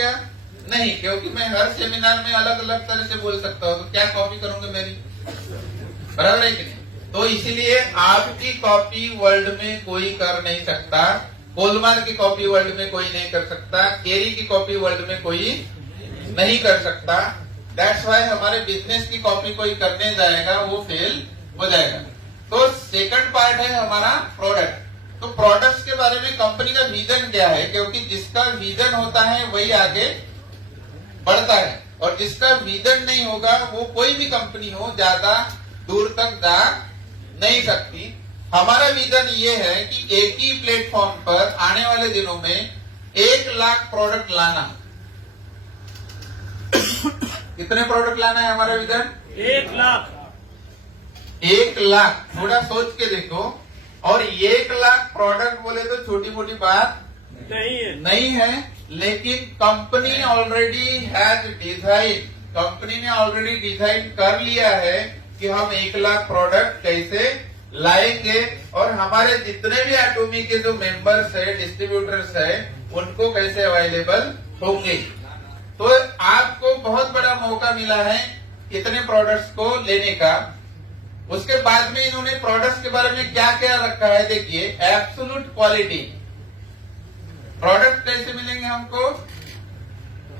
क्या? नहीं, क्योंकि मैं हर सेमिनार में अलग अलग तरह से बोल सकता हूँ, तो क्या कॉपी करूंगा मेरी? बराबर है कि नहीं? तो इसीलिए आपकी कॉपी वर्ल्ड में कोई कर नहीं सकता, कोलमार की कॉपी वर्ल्ड में कोई नहीं कर सकता, केरी की कॉपी वर्ल्ड में कोई नहीं कर सकता। दैट्स वाई हमारे बिजनेस की कॉपी कोई करने जाएगा वो फेल हो जाएगा। तो सेकंड पार्ट है हमारा प्रोडक्ट। तो प्रोडक्ट्स के बारे में कंपनी का विजन क्या है, क्योंकि जिसका विजन होता है वही आगे बढ़ता है, और जिसका विजन नहीं होगा वो कोई भी कंपनी हो ज्यादा दूर तक जा नहीं सकती। हमारा विजन ये है कि एक ही प्लेटफॉर्म पर आने वाले दिनों में 1 लाख प्रोडक्ट लाना। कितने प्रोडक्ट लाना है हमारा विजन? 1 लाख। 1 लाख, थोड़ा सोच के देखो। और 1 लाख प्रोडक्ट बोले तो छोटी मोटी बात नहीं है, लेकिन company already has design, company ने ऑलरेडी डिजाइन कर लिया है कि हम 1 लाख प्रोडक्ट कैसे लाएंगे, और हमारे जितने भी एटॉमी के जो मेंबर्स है, डिस्ट्रीब्यूटर्स है, उनको कैसे अवेलेबल होंगे। तो आपको बहुत बड़ा मौका मिला है इतने प्रोडक्ट्स को लेने का। उसके बाद में इन्होंने प्रोडक्ट्स के बारे में क्या क्या रखा है, देखिए। एब्सोल्यूट क्वालिटी, प्रोडक्ट कैसे मिलेंगे हमको?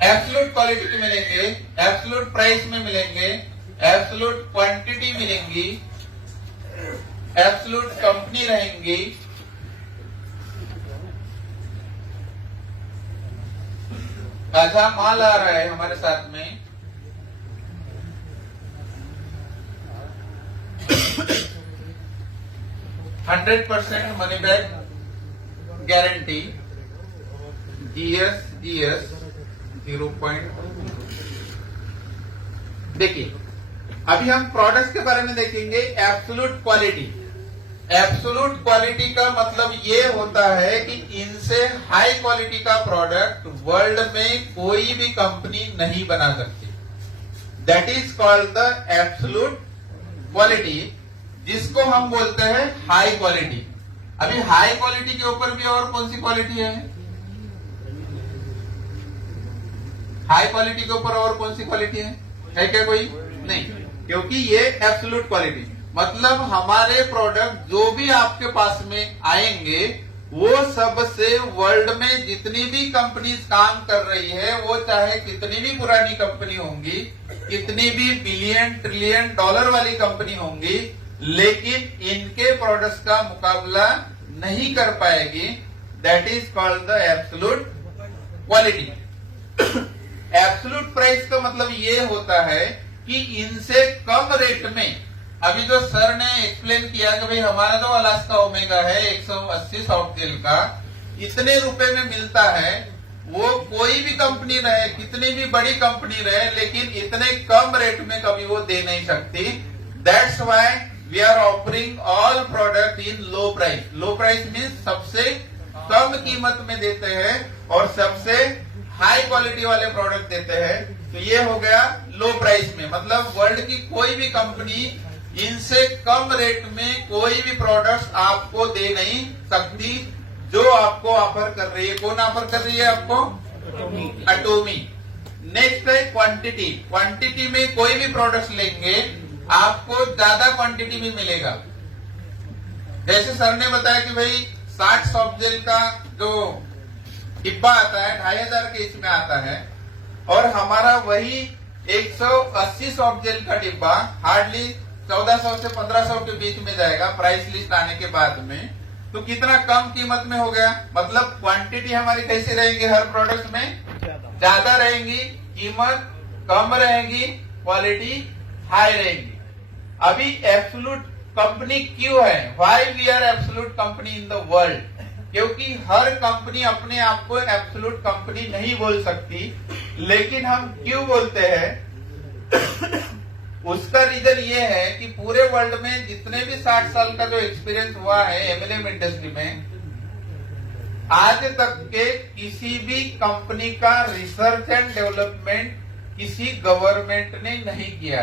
एब्सोल्यूट क्वालिटी में मिलेंगे, एब्सोल्यूट प्राइस में मिलेंगे, एब्सोल्यूट क्वांटिटी मिलेंगी, एब्सोल्यूट कंपनी रहेंगी, ताजा माल आ रहा है हमारे साथ में, 100% मनी बैक गारंटी, जीएस 0. देखिए, अभी हम प्रोडक्ट्स के बारे में देखेंगे। एब्सोल्यूट क्वालिटी, एब्सोल्यूट क्वालिटी का मतलब ये होता है कि इनसे हाई क्वालिटी का प्रोडक्ट वर्ल्ड में कोई भी कंपनी नहीं बना सकती। That is called the absolute quality, जिसको हम बोलते हैं हाई क्वालिटी। अभी हाई क्वालिटी के ऊपर भी और कौन सी क्वालिटी है? हाई क्वालिटी के ऊपर और कौन सी क्वालिटी है क्या कोई? नहीं, क्योंकि ये एब्सोल्यूट क्वालिटी मतलब हमारे प्रोडक्ट जो भी आपके पास में आएंगे वो सबसे वर्ल्ड में जितनी भी कंपनीज काम कर रही है, वो चाहे कितनी भी पुरानी कंपनी होंगी, कितनी भी बिलियन ट्रिलियन डॉलर वाली कंपनी होंगी, लेकिन इनके प्रोडक्ट्स का मुकाबला नहीं कर पाएगी। That is called the absolute quality. Absolute price का मतलब ये होता है कि इनसे कम रेट में, अभी जो सर ने एक्सप्लेन किया कि भाई हमारा जो अलास्का ओमेगा है 180 सॉफ्ट जेल का इतने रुपए में मिलता है, वो कोई भी कंपनी रहे, कितनी भी बड़ी कंपनी रहे, लेकिन इतने कम रेट में कभी वो दे नहीं सकती। That's why we are offering all product in low price. Low price means सबसे कम कीमत में देते हैं और सबसे हाई क्वालिटी वाले प्रोडक्ट देते हैं। तो ये हो गया लो प्राइस में, मतलब वर्ल्ड की कोई भी कंपनी इनसे कम रेट में कोई भी प्रोडक्ट्स आपको दे नहीं सकती जो आपको ऑफर कर रही है। कौन ऑफर कर रही है आपको? एटॉमी। नेक्स्ट है क्वांटिटी। क्वांटिटी में कोई भी प्रोडक्ट्स लेंगे आपको ज्यादा क्वांटिटी में मिलेगा। जैसे सर ने बताया कि भाई 60 सॉफ्ट जेल का जो डिब्बा आता है 2500 के इसमें आता है, और हमारा वही 180 सॉफ्ट जेल का डिब्बा हार्डली 1400 से 1500 के बीच में जाएगा प्राइस लिस्ट आने के बाद में। तो कितना कम कीमत में हो गया, मतलब क्वांटिटी हमारी कैसी रहेंगी, हर प्रोडक्ट में ज्यादा रहेंगी, कीमत कम रहेगी, क्वालिटी हाई रहेगी। अभी एब्सोल्यूट कंपनी क्यों है? Why we are absolute company in the world? क्योंकि हर कंपनी अपने आप को एब्सोल्यूट कंपनी नहीं बोल सकती, लेकिन हम क्यों बोलते हैं उसका रीजन ये है कि पूरे वर्ल्ड में जितने भी 60 साल का जो एक्सपीरियंस हुआ है एमएलएम इंडस्ट्री में, आज तक के किसी भी कंपनी का रिसर्च एंड डेवलपमेंट किसी गवर्नमेंट ने नहीं किया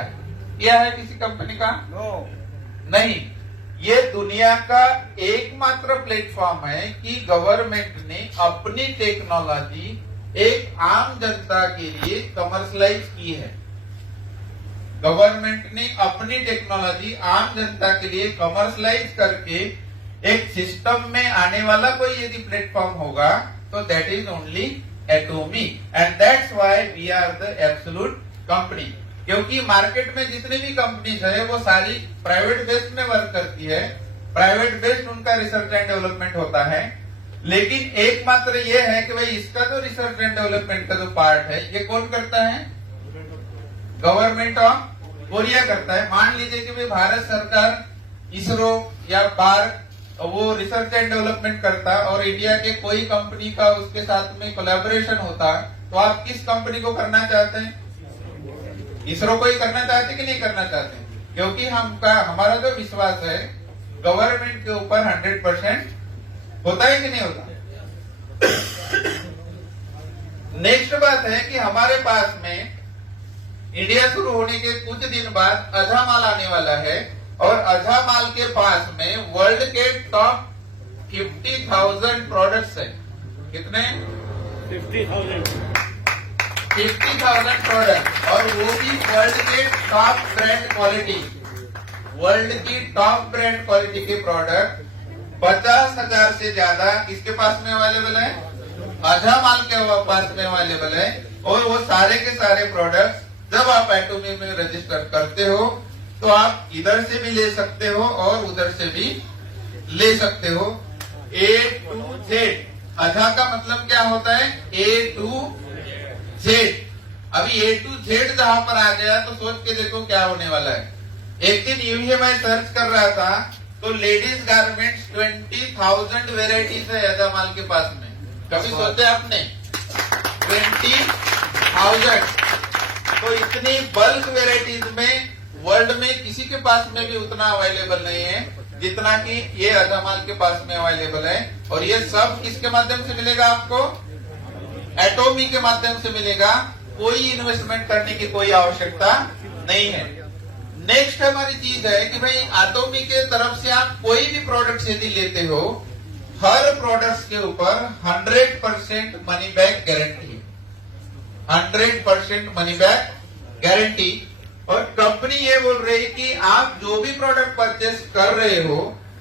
है किसी कंपनी का? नहीं। ये दुनिया का एकमात्र प्लेटफॉर्म है कि गवर्नमेंट ने अपनी टेक्नोलॉजी एक आम जनता के लिए कमर्शलाइज की है। गवर्नमेंट ने अपनी टेक्नोलॉजी आम जनता के लिए कमर्शलाइज करके एक सिस्टम में आने वाला कोई यदि प्लेटफॉर्म होगा तो that is only Atomy, and that's why we are the absolute company. क्योंकि मार्केट में जितनी भी कंपनीज है वो सारी प्राइवेट बेस्ड में वर्क करती है, प्राइवेट बेस्ड उनका रिसर्च एंड डेवलपमेंट होता है, लेकिन एकमात्र ये है कि भाई इसका जो रिसर्च एंड डेवलपमेंट का जो पार्ट है ये कौन करता है? गवर्नमेंट ऑफ कोरिया करता है। मान लीजिए कि भाई भारत सरकार इसरो या बार्क वो रिसर्च एंड डेवलपमेंट करता और इंडिया के कोई कंपनी का उसके साथ में कोलैबोरेशन होता, तो आप किस कंपनी को करना चाहते हैं? इसरो को ही करना चाहते कि नहीं करना चाहते? क्योंकि हमारा जो विश्वास है गवर्नमेंट के ऊपर 100% होता है कि नहीं होता? नेक्स्ट बात है कि हमारे पास में इंडिया शुरू होने के कुछ दिन बाद अझामाल आने वाला है, और अझामाल के पास में वर्ल्ड के टॉप 50,000 प्रोडक्ट्स है। कितने? 50,000 प्रोडक्ट, और वो भी वर्ल्ड के टॉप ब्रांड क्वालिटी, वर्ल्ड की टॉप ब्रांड क्वालिटी के प्रोडक्ट 50,000 से ज्यादा किसके पास में अवेलेबल है? अझामाल के पास में अवेलेबल है। और वो सारे के सारे प्रोडक्ट जब आप एटोमी में रजिस्टर करते हो तो आप इधर से भी ले सकते हो और उधर से भी ले सकते हो। A to Z, अझा का मतलब क्या होता है? A to Z। अभी A to Z जहां पर आ गया तो सोच के देखो क्या होने वाला है। एक दिन यूं ही मैं सर्च कर रहा था तो लेडीज गारमेंट्स 20,000 वेराइटीज है अझामाल के पास में। कभी सोचे आपने? 20,000। तो इतनी बल्क वेराइटीज में वर्ल्ड में किसी के पास में भी उतना अवेलेबल नहीं है जितना कि ये अझामाल के पास में अवेलेबल है। और ये सब किसके माध्यम से मिलेगा आपको? एटोमी के माध्यम से मिलेगा। कोई इन्वेस्टमेंट करने की कोई आवश्यकता नहीं है। नेक्स्ट हमारी चीज है कि भाई एटोमी के तरफ से आप कोई भी प्रोडक्ट यदि लेते हो, हर प्रोडक्ट के ऊपर 100% money back guarantee, 100% money back guarantee. और कंपनी ये बोल रही है कि आप जो भी प्रोडक्ट परचेस कर रहे हो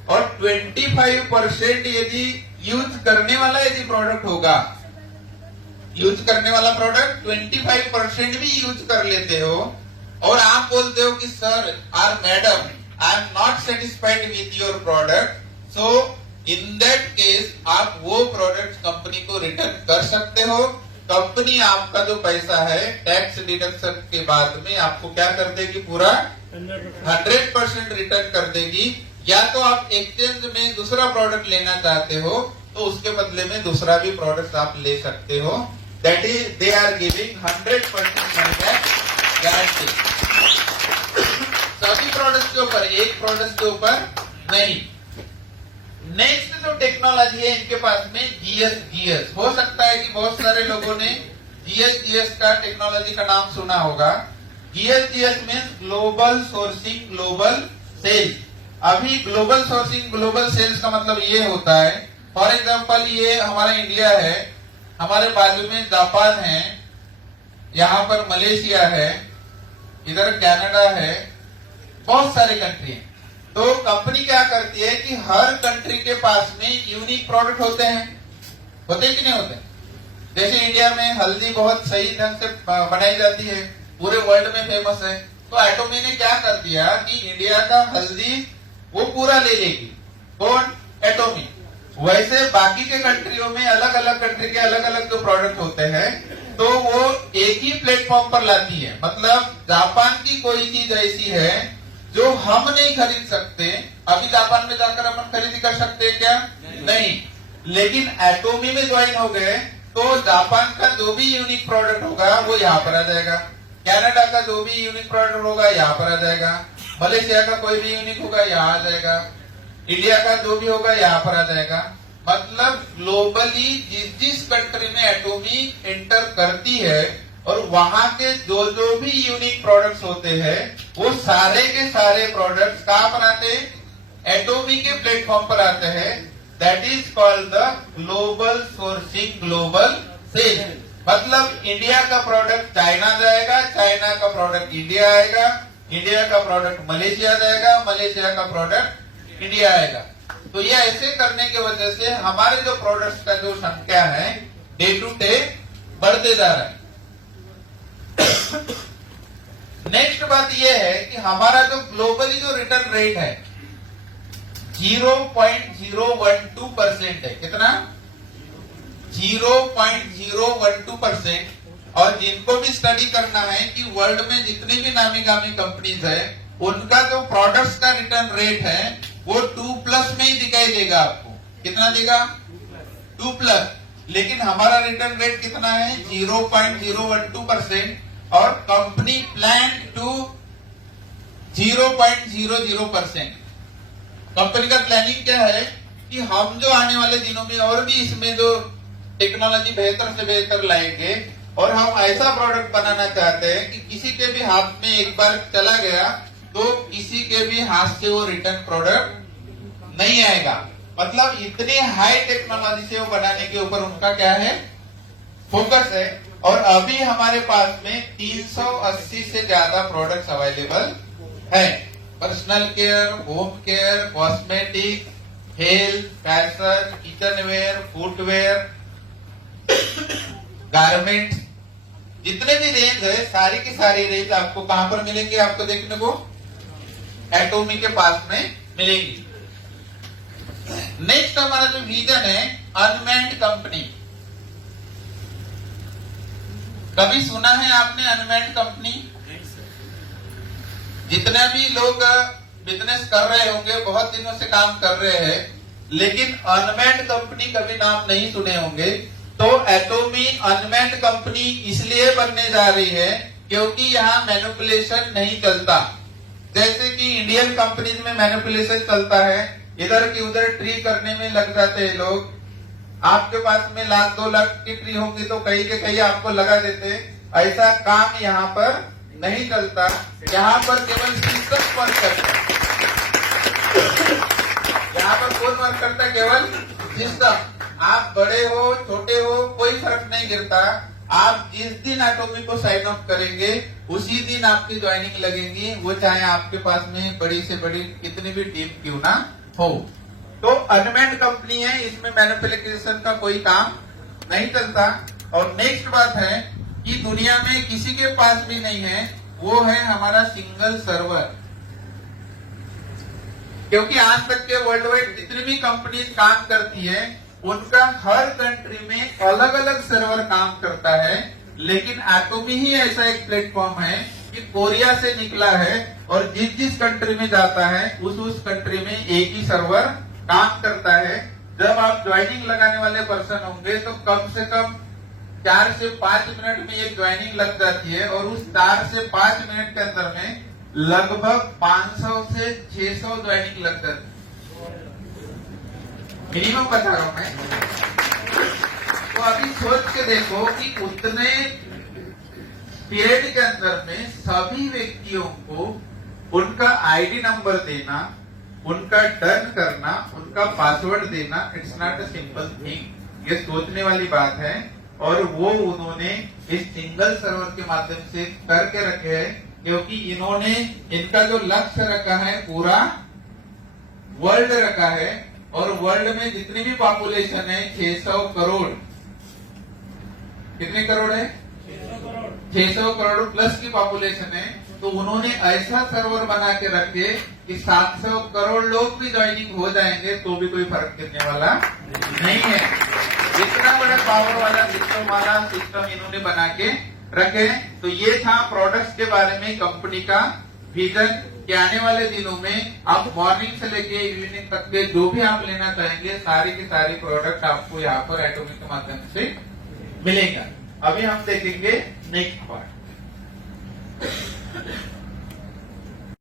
और 25% यदि यूज करने वाला यदि प्रोडक्ट होगा, यूज करने वाला प्रोडक्ट 25% भी यूज कर लेते हो और आप बोलते हो कि sir or madam I am not satisfied with your product, so in that case आप वो प्रोडक्ट कंपनी को रिटर्न कर सकते हो। कंपनी आपका जो पैसा है टैक्स डिडक्शन के बाद में आपको क्या कर देगी? पूरा 100% रिटर्न कर देगी। या तो आप एक्सचेंज में दूसरा प्रोडक्ट लेना चाहते हो तो उसके बदले में दूसरा भी प्रोडक्ट आप ले सकते हो। That is they are giving 100% money back guarantee. सभी प्रोडक्ट के ऊपर, एक प्रोडक्ट के ऊपर नहीं। नेक्स्ट जो टेक्नोलॉजी है इनके पास में जीएस। हो सकता है कि बहुत सारे लोगों ने जीएस का टेक्नोलॉजी का नाम सुना होगा। GS means global sourcing global sales. अभी ग्लोबल सोर्सिंग ग्लोबल सेल्स का मतलब ये होता है, फॉर एग्जांपल ये हमारा इंडिया है, हमारे बाजू में जापान है, यहाँ पर मलेशिया है, इधर कनाडा है, बहुत सारे कंट्री है। तो कंपनी क्या करती है कि हर कंट्री के पास में यूनिक प्रोडक्ट होते हैं, होते कि नहीं होते? जैसे इंडिया में हल्दी बहुत सही ढंग से बनाई जाती है, पूरे वर्ल्ड में फेमस है। तो एटोमी ने क्या कर दिया कि इंडिया का हल्दी वो पूरा ले लेगी। कौन? एटोमी। वैसे बाकी के कंट्रियों में अलग अलग कंट्री के अलग अलग जो प्रोडक्ट होते हैं तो वो एक ही प्लेटफॉर्म पर लाती है। मतलब जापान की कोई चीज ऐसी है जो हम नहीं खरीद सकते, अभी जापान में जाकर अपन खरीदी कर सकते हैं क्या? नहीं। लेकिन एटोमी में ज्वाइन हो गए तो जापान का जो भी यूनिक प्रोडक्ट होगा वो यहाँ पर आ जाएगा, कनाडा का जो भी यूनिक प्रोडक्ट होगा यहाँ पर आ जाएगा, मलेशिया का कोई भी यूनिक होगा यहाँ आ जाएगा, इंडिया का जो भी होगा यहाँ पर आ जाएगा। मतलब ग्लोबली जिस जिस कंट्री में एटोमी एंटर करती है और वहां के जो जो भी यूनिक प्रोडक्ट्स होते हैं वो सारे के सारे प्रोडक्ट्स कहाँ पर आते हैं? एटोमी के प्लेटफॉर्म पर आते हैं। That is called the global sourcing global sale. मतलब इंडिया का प्रोडक्ट चाइना जाएगा, चाइना का प्रोडक्ट इंडिया आएगा, इंडिया का प्रोडक्ट मलेशिया जाएगा, मलेशिया का प्रोडक्ट इंडिया आएगा। तो ये ऐसे करने की वजह से हमारे जो प्रोडक्ट्स का जो संख्या है डे टू डे बढ़ते जा रहा है। नेक्स्ट बात यह है कि हमारा जो ग्लोबली जो रिटर्न रेट है 0.012% है। कितना? 0.012%। और जिनको भी स्टडी करना है कि वर्ल्ड में जितनी भी नामी गामी कंपनीज है उनका जो प्रोडक्ट्स का रिटर्न रेट है वो 2+ में ही दिखाई देगा आपको। कितना देगा? 2+। लेकिन हमारा रिटर्न रेट कितना है? 0.012%। और कंपनी प्लान टू 0.00%। कंपनी का प्लानिंग क्या है कि हम जो आने वाले दिनों में और भी इसमें जो टेक्नोलॉजी बेहतर से बेहतर लाएंगे और हम ऐसा प्रोडक्ट बनाना चाहते हैं कि किसी के भी हाथ में एक बार चला गया तो किसी के भी हाथ से वो रिटर्न प्रोडक्ट नहीं आएगा। मतलब इतने हाई टेक्नोलॉजी से वो बनाने के ऊपर उनका क्या है? फोकस है। और अभी हमारे पास में 380 से ज्यादा प्रोडक्ट्स अवेलेबल है। Personal care, home care, cosmetic, health, fashion, kitchenware, footwear, garments, जितने भी रेंज है सारी की सारी रेंज आपको कहां पर मिलेंगे? आपको देखने को एटोमी के पास में मिलेंगी। नेक्स्ट हमारा जो विजन है अनमैन्ड कंपनी। कभी सुना है आपने अनमैन्ड कंपनी? जितने भी लोग बिजनेस कर रहे होंगे, बहुत दिनों से काम कर रहे हैं, लेकिन अनमैन्ड कंपनी कभी नाम नहीं सुने होंगे। तो एटोमी अनमैन्ड कंपनी इसलिए बनने जा रही है क्योंकि यहाँ मैनिपुलेशन नहीं चलता। जैसे कि इंडियन कंपनीज में मैनिपुलेशन चलता है, इधर की उधर ट्री करने में लग जाते हैं लोग। आपके पास में 1,00,000 2 लाख की ट्री होगी तो कहीं के कहीं आपको लगा देते। ऐसा काम यहाँ पर नहीं चलता। यहाँ पर केवल सिस्टम वर्क करता है। यहाँ पर कौन वर्क करता है? केवल सिस्टम। आप बड़े हो छोटे हो कोई फर्क नहीं गिरता। आप जिस दिन एटोमी को साइन ऑफ करेंगे उसी दिन आपकी ज्वाइनिंग लगेगी, वो चाहे आपके पास में बड़ी से बड़ी कितनी भी टीम क्यों ना हो। तो अनमैन्ड कंपनी है, इसमें मैनिपुलेशन का कोई काम नहीं चलता। और नेक्स्ट बात है कि दुनिया में किसी के पास भी नहीं है, वो है हमारा सिंगल सर्वर। क्योंकि आज तक के वर्ल्ड वाइड जितनी भी कंपनीज काम करती है उनका हर कंट्री में अलग अलग सर्वर काम करता है। लेकिन एटोमी ही ऐसा एक प्लेटफॉर्म है कि कोरिया से निकला है और जिस जिस कंट्री में जाता है उस कंट्री में एक ही सर्वर काम करता है। जब आप ज्वाइनिंग लगाने वाले पर्सन होंगे तो कम से कम 4 से 5 मिनट में ये ज्वाइनिंग लग जाती है और उस 4 से 5 मिनट के अंदर में लगभग 500 से 600 ज्वाइनिंग लग जाती है। मिनिमम बता रहा हूं मैं। तो अभी सोच के देखो कि उतने पीरियड के अंदर में सभी व्यक्तियों को उनका आईडी नंबर देना, उनका टर्न करना, उनका पासवर्ड देना, it's not a simple thing. ये सोचने वाली बात है। और वो उन्होंने इस सिंगल सर्वर के माध्यम से करके रखे हैं क्योंकि इन्होंने इनका जो लक्ष्य रखा है पूरा वर्ल्ड रखा है। और वर्ल्ड में जितनी भी पॉपुलेशन है 600 करोड़। कितने करोड़ है? 600 करोड़ प्लस की पॉपुलेशन है। तो उन्होंने ऐसा सर्वर बना के रखे कि 700 करोड़ लोग भी ज्वाइनिंग हो जाएंगे तो भी कोई फर्क गिरने वाला नहीं है। इतना बड़ा पावर वाला सिस्टम इन्होंने बना के रखे। तो ये था प्रोडक्ट्स के बारे में कंपनी का विजन कि आने वाले दिनों में आप मॉर्निंग से लेके इवनिंग तक के जो भी आप लेना चाहेंगे सारी की सारी प्रोडक्ट आपको यहाँ पर एटोमी के माध्यम से मिलेगा। अभी हम देखेंगे नेक्स्ट पार्ट।